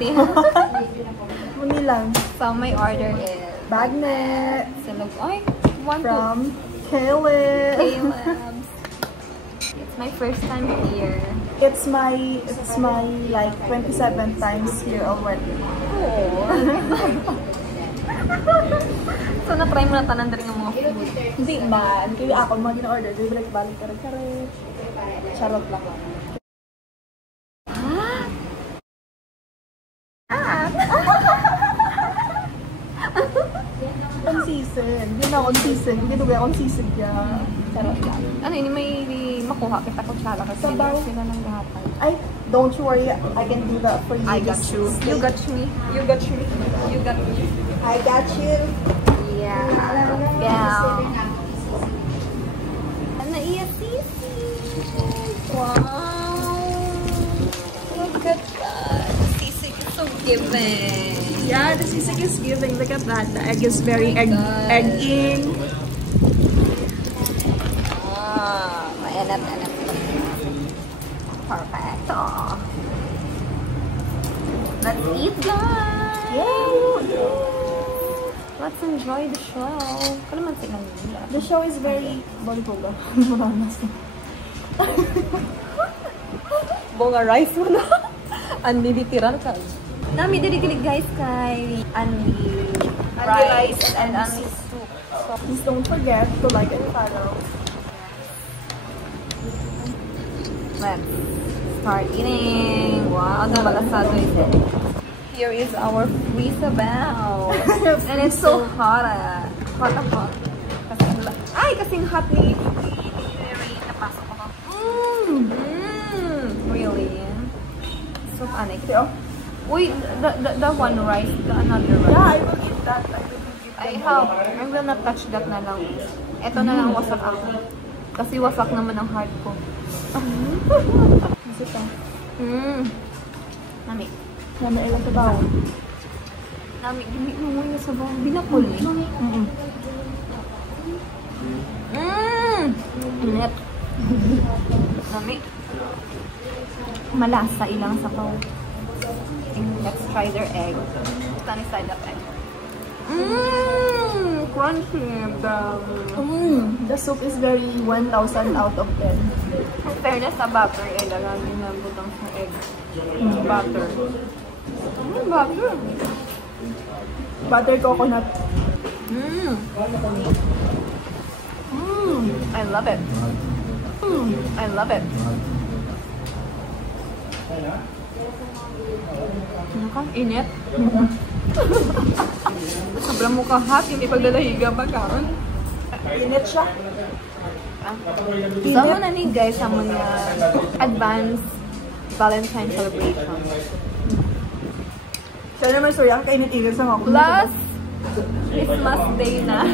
20. Muni lang. So, my order is Bagnet. Silog. Ay, one From Caleb. Caleb's. It's my first time here. It's my like 27th times here already. Oh. So, na-try mo na tanan rin yung mga food. Hindi man. Kaya ako mga gina-order. Balik kare-kare. Charot lang ako. On-season. Hindi na on-season. Hindi na on-season ka. Charot lang. Ano, ini may makuha kita ko tsala kasi sila ng lahat. Ay, don't you worry. I can do that for you. I got you. You got me. You got me. You got me. I got you. Yeah. Yeah. Naiya sisi. Wow. Look at that. Sisig is so giving. Yeah, the sisig is giving. Look at that. The egg is very egging. Mainat. Perfect. Let's eat, guys. Yay! Let's enjoy the show. Kano man sila nila? The show is very bonito. Bunga rice mo na. Andi bitiran ka. Nami dili guys kay Andi rice and Andi soup. So, please don't forget to like and follow. Let's start eating. Wow, ano balasado ito. Here is our frisabel. And it's so hot. Hot. Kasing hot ni Rain. Napasok ko. Really? So, Uy, the one rice, the another rice. Yeah, I will eat that. I will not touch that na lang. Ito na lang wasak ako. Kasi wasak naman ang heart ko. Kasi ito. Nami. Nami ilang sa bawang. Nami, gini mo yung sa bawang. Binakol eh. Init. Nami. Malasa ilang sa paw. Let's try their egg. Sunny side up egg. Crunchy. The soup is very 1,000 out of 10. In fairness sa butter, lagagin na butang sa egg. Butter. Butter. Butter coconut. I love it. I love it. Ano ka? Init? Sobrang mukha hot, hindi pagdalahiga ba karon? Init siya. Sama na ni guys sa mga advanced Valentine celebration. Siya naman sorry, ang kainit-init sa mga Plus, Christmas Day na.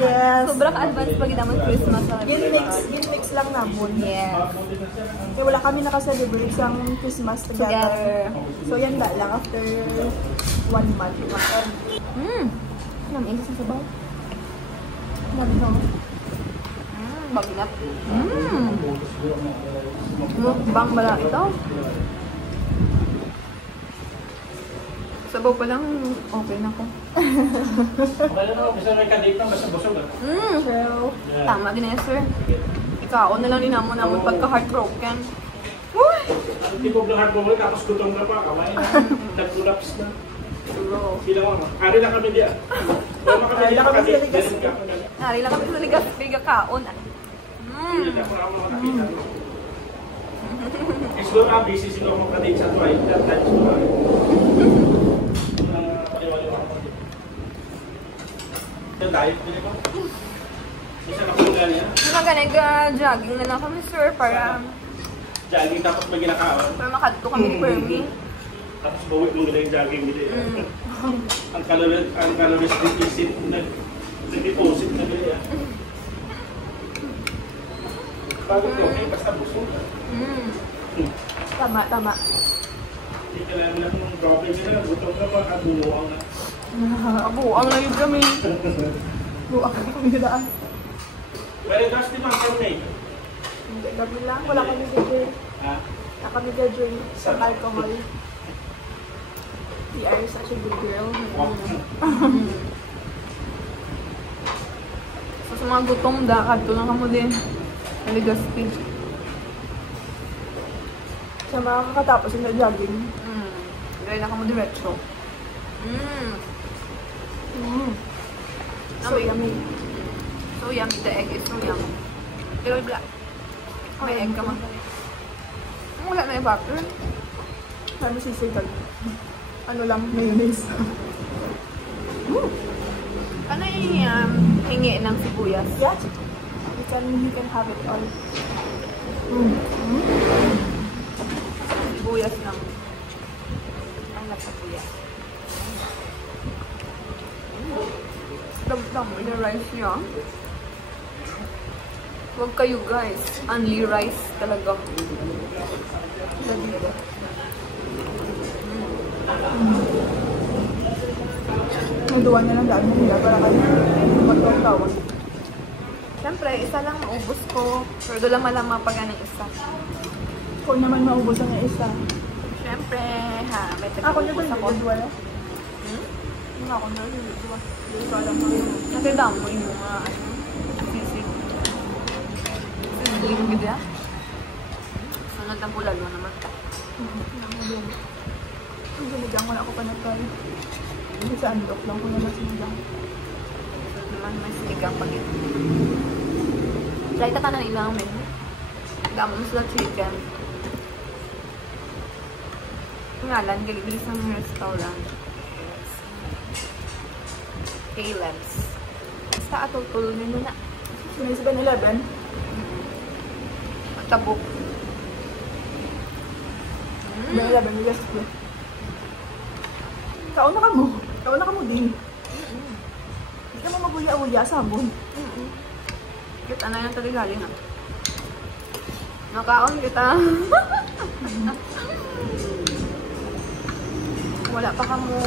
Yes. Sobrang advanced pag naman Christmas celebration. Gin-mix lang namun. Yes. Kaya wala kami nakaselebrate sa Christmas together. So yan lang after 1 month. Ang init sa sabaw. Baginat. Mukbang bala ito. Sabaw pa lang, okay na ko. Okay na ako, kasi rekadate na, basta busog ah. True. Tama din eh, sir. Ikaw na lang din naman pagka-heartbroken. Hindi ko lang heartbroken, tapos gutom na pa, kamay na. Nag-collapse na. Sila ko, ari lang kami diya. Ari lang kami sa ligas. Ari lang kami sa ligas, biga kaon. Hindi ako na makakita. Siguro nga, busy sila ako kadate sa tuway. That time siguro. Yung diet, hindi ko. Isa na kung gano'n yan. Nag-jogging na lang kami, sir, para... Jogging tapos may ginakaon. Para makadto kami ni Permi. Tapos bawi mo gano'n yung jogging nila. Ang calories deficit, nag-deposit na gano'n yan. Bago ko, okay, basta busog. Tama. Hindi ka lang ng problem nila, gutom na pa, abuang na. Abuang na yun kami. Buwak kami daan. Pero gas di ba, May? Hindi kami lang. Wala kami dito. Ha? Kami ga-drink some alcohol. We are such a good girl. So, sa mga gutom, dakad to lang kamo din. Naligaspi. Sa mga kakatapos yung jogging. Gaya na kamo diretso. So yummy. So yummy. The egg is so yummy. Pero black. May egg ka man. Wala na yung butter. Sabi sisigal. Ano lang, mayonnaise. Ano yung hingi ng sibuyas? Yeah. You can have it all. Sibuyas lang. Ang nasibuyas. Dam-dam yung rice niya. Huwag kayo guys. Only rice talaga. Dito. Naduwa niya ng daan mo nila para kayo magtawag. Siyempre, isa lang maubos ko. Pero doon lang pag anong isa. Kung naman maubos ang isa. Siyempre, ha. May Ako niya ba ako. yung dua? Ako na rin. Hindi ko alam mo yun. Natidam mo yung mga sisig. Sizzling gid ya. Sunod ang bulalo naman ta. Ang galigang wala ako pa nagkaya. Hindi sa andok lang ko na nasigang. Naman may sinigang pag ito. Try ta ka na ilang menu. Gamon sila chicken. Ngalan, galiglis ng restaurant. Caleb's. Basta atol-tol nyo na. Sunay sa 7-Eleven? Tabok. 7-Eleven, yung just ko. Kauna ka mo. Kauna ka mo din. Hindi ka mo maguya-uya sa sabon. Kita na yung taligali na. Nakaon kita. Wala pa ka mo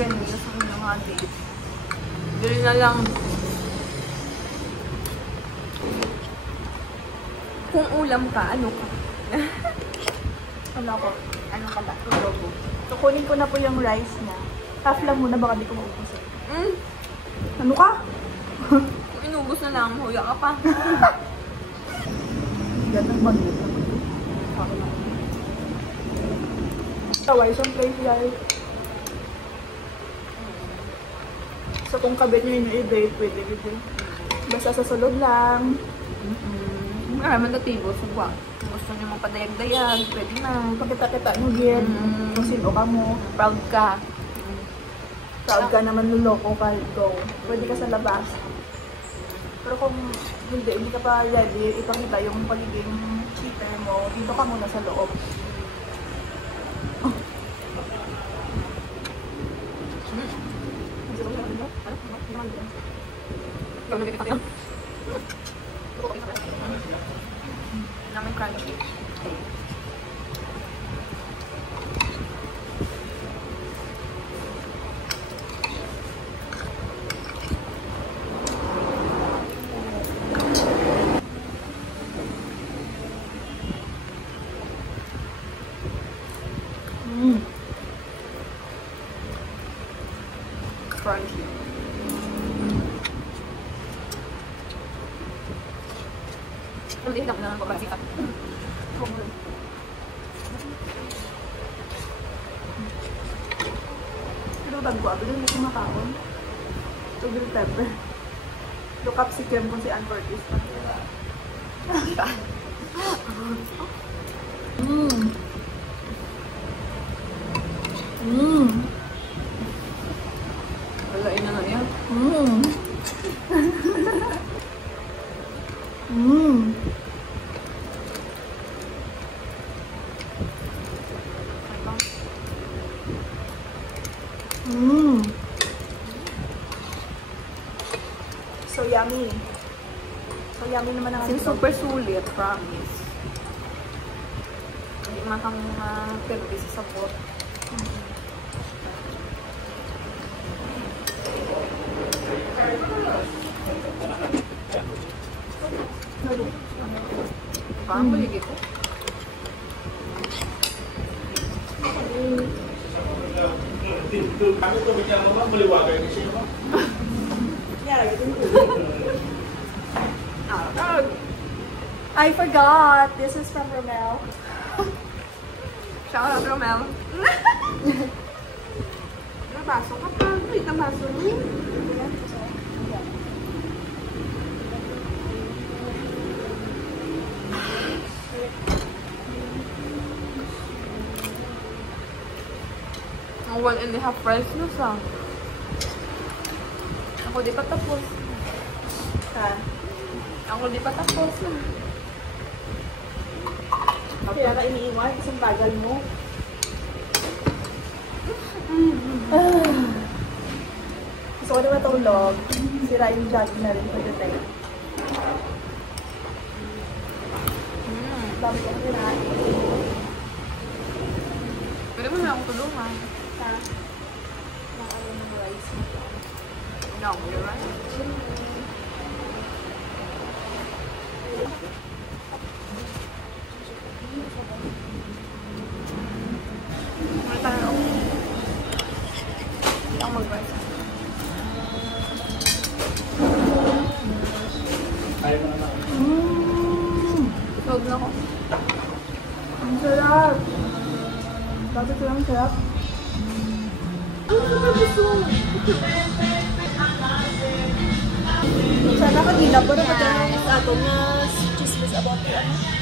ganyan sa mga hati. Dili na lang. Kung ulam ka, ano ka? Ano ako? Ano ka ba? Adobo. So, kunin ko na po yung rice niya. Half lang muna, baka di ko maubos. Mm. Ano ka? Kung inubos na lang, huya ka pa. Ganang bandit. Taway siyang place guys. So kung kabit nyo yung i-bake, pwede gitu. Basta sa sulod lang. Marami na tibo. So, kung gusto nyo mapadayag-dayag, pwede na. Pakita-kita nyo gid. Kung sino ka mo. Proud ka. Proud ka naman luloko kahit go. Pwede ka sa labas. Pero kung hindi ka pa ready, ipakita yung pagiging cheater mo, dito ka muna sa loob. Namin crunchy. Crunchy. Hindi na lang ko ba sikat. Pero bago, abili mo kumakaon. So, bell pepper. Look up si Kim kung si Ann Curtis pa. Wala ina na yan. So yummy. So yummy naman ang Sin super sulit, promise. Hindi makang perdi sa sabot. Parang buligid ko. niya mo, buliwagan niya siya. Yeah, you didn't do it. I forgot. This is from Romel. Shout out, Romel. Nabaso ka pa. Wait, nabaso mo. Ang 1.5 priceless ah. Ako di pa tapos. Ha? Ako di pa tapos. Kaya ka iniiwan, isang bagal mo. Gusto ko na matulog. Sira yung jogging na rin for the day. Dami ko na kinain. Pwede mo na akong tulungan. Ha? Nakakaroon ng rice. No, you're right. Ano tayo? Hindi ako mag-rice. Ayaw mo na lang. Huwag na ako. Ang sarap! Bakit lang sarap? Sana kanina pa na Guys. ako na chismis about it.